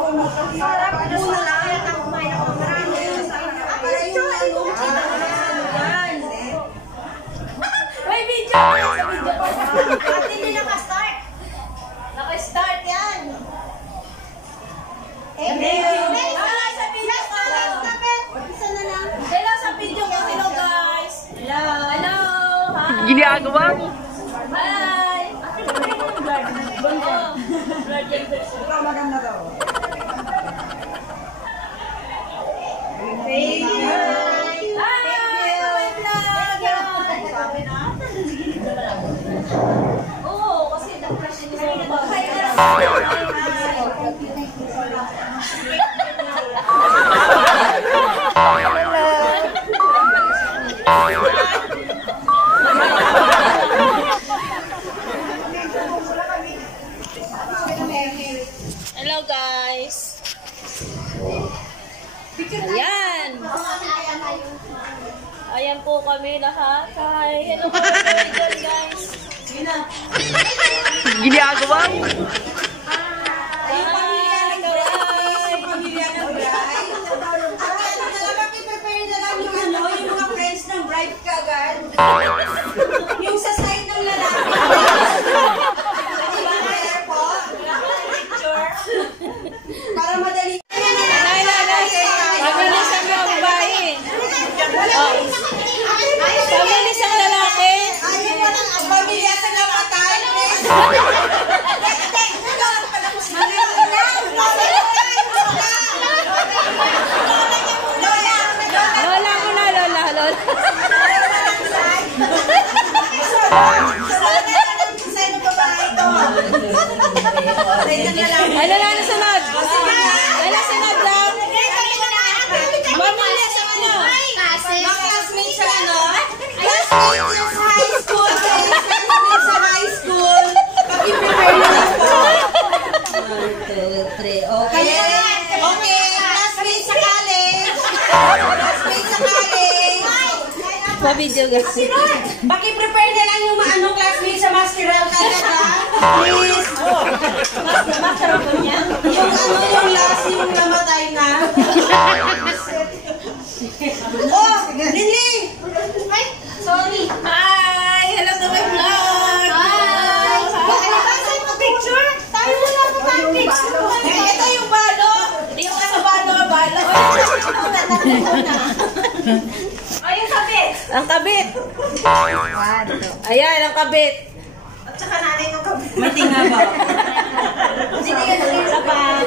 Sarap muna lang. Kaya kumain ako marami. May video! Sa video ko. At hindi naka-start. Naka-start yan. Thank you. Wala sa video ko. Isa na lang. Hello sa video ko. Hello guys. Hello. Hello. Hi. Ginagawa mo. Hi. Ikaw maganda daw. Thank you. Oo, kasi na-fresh niya. Hello guys. Ayan. Ayan po kami lahat. Hi. Hello guys. Ginagawa mo. Yung sa side ng lalaki. Para madali. Pabilis ang babae. Pabilis ang lalaki. Ang pamilya sa napatay. Lola muna, Lola. Ano na nasunod? Ano sunod lang? Mamaya sa ano? Mga classmates sa ano? Classmates sa high school. Classmates sa high school. Pag-i-prepare nyo lang po. 1, 2, 3. Okay. Okay. Classmates sa college. Classmates sa college. Pa-video guys. Paki-prepare na lang yung maano classmates sa mascara talaga. Please. Mascara po niya? Yung ano yung last yung namatay na. Oh, Lily! Ay, sorry. Hi! Hello to my vlog! Hi! Saan mo picture? Tayo wala pa tayong picture. Ito yung balo. Yung sa balo. Ay, yung kabit. Ang kabit. Ayan, ang kabit. At saka nanay ng kabit. May tinga ba? Hindi ka nakita pa.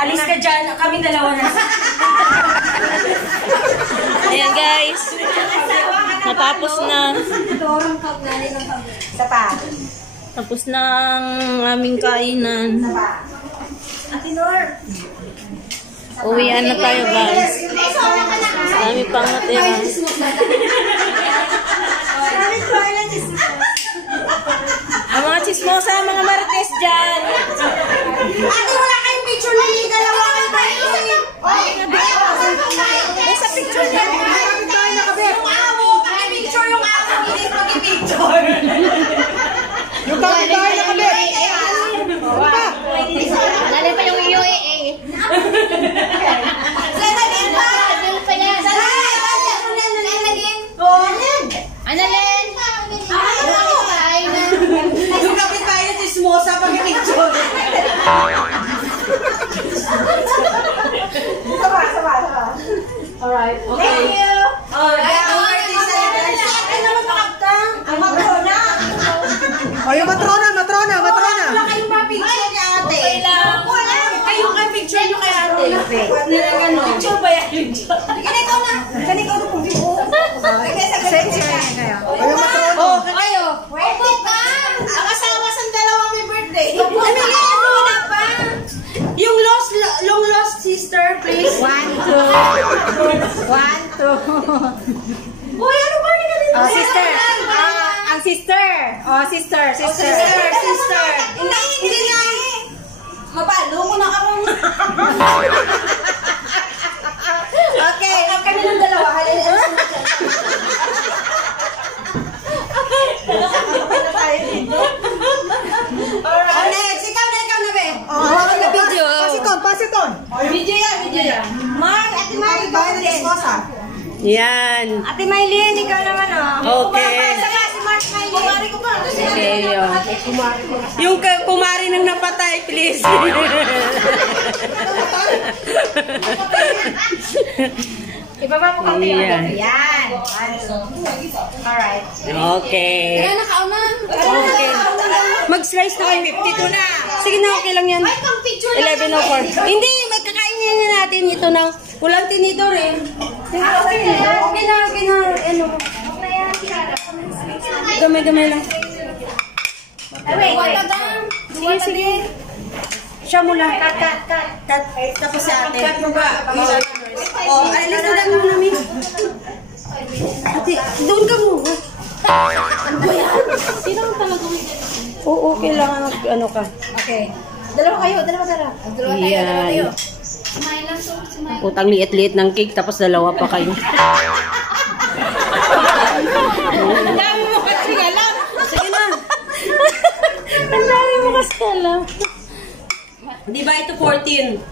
Alis ka dyan. Kami dalawa na. Ayan guys. Natapos na. Isa pa. Tapos na ang aming kainan. Isa pa. Ate Nor. Uwian na tayo guys. Dami pang natira. Ang mga chismosa, mga marites dyan. Ate, wala kayong picture na yung dalawa ng tayo. Sa picture niya. Yung amo, paki-picture yung amo. Hindi paki-picture. Yung kapit-bahay na kami. Lalo pa yung iyo Sanalin pa! Annalyn! Yung kapit-bahay na chismosa pag-picture. Sama. Alright. Okay. Thank you. Yung matrona. Wala kayong ma-picture kay ate. Okay lang. Kayong picture nyo kay ate. Picture ba yan? Ganito na. Ganito na kung dito. Yung matrona. Oh, kayo. Birthday pa. Ang asawa sa dalawang may birthday. Wala pa. Yung long lost sister, please. 1, 2. Uy, ano ba rin ganito? Oh, sister. Ang sister. Oh, sister. Hindi na. Mabalo ko na ako. Okay. Kami ng dalawa. Alright. Next, ikaw na si Ton. Video yan. Mark, Ate Mark, Bahay ng esposa. Yan. Ate Maylin, ikaw naman oh. Okay. Si Mark Maylin. Kumari ko pa. Okay, yun. Yung kumari nang napatay, please. Ibaba mo kami. Yan. Yan. Alright. Okay. Nakauna. Okay. Mag-slice na kayo. 52 na. Sige na, okay lang yan. 11:04. Hindi, may kakainin na natin ito na. Walang tinidor eh. Okay na. Ano? Gamay lang. Wait. Sige. Siya muna. Cut. Tapos sa atin. Cut mo ba? Oh, alis na lang mo namin. Ate, doon ka mo. Ano ba yan? Sino ang talaga may ganito? Oo, kailangan ano ka. Okay. Dalawa kayo. Dalawa tayo. Utang liit-liit ng cake, tapos dalawa pa kayo. Ang dami mo kasi alam. Sige na. Ang dami mo kasi alam. Di ba ito 14?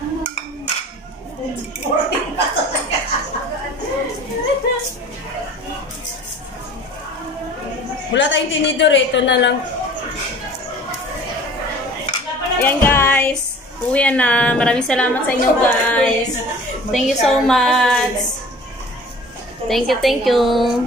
Wala tayong tinidor eh. Ito na lang. Ayan guys. Uwi na. Maraming salamat sa inyo guys. Thank you so much. Thank you.